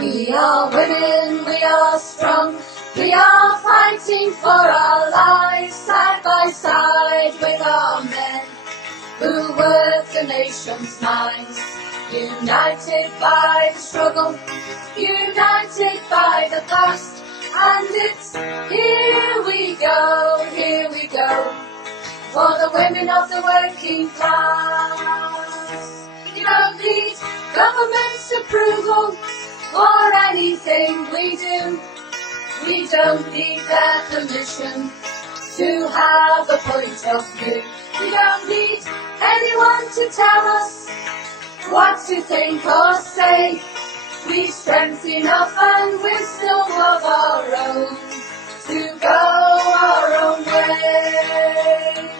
We are women, we are strong, we are fighting for our lives, side by side with our men, who work the nation's minds. United by the struggle, united by the past, and it's here we go, for the women of the working class. You don't need government's approval for anything we do. We don't need their permission to have a point of view. We don't need anyone to tell us what to think or say. We've strength enough and wisdom of our own to go our own way.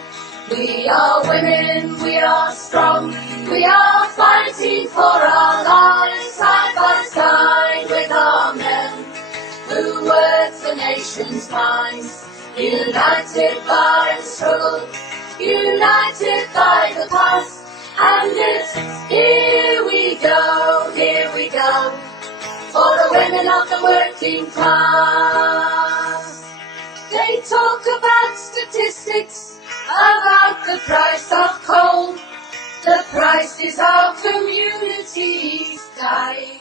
We are women, we are strong, we are fighting for our lives, side by side with our men, who work the nation's minds. United by the struggle, united by the past, and it's here we go, for the women of the working class. They talk about statistics, about the price of coal. The price is our community's dying.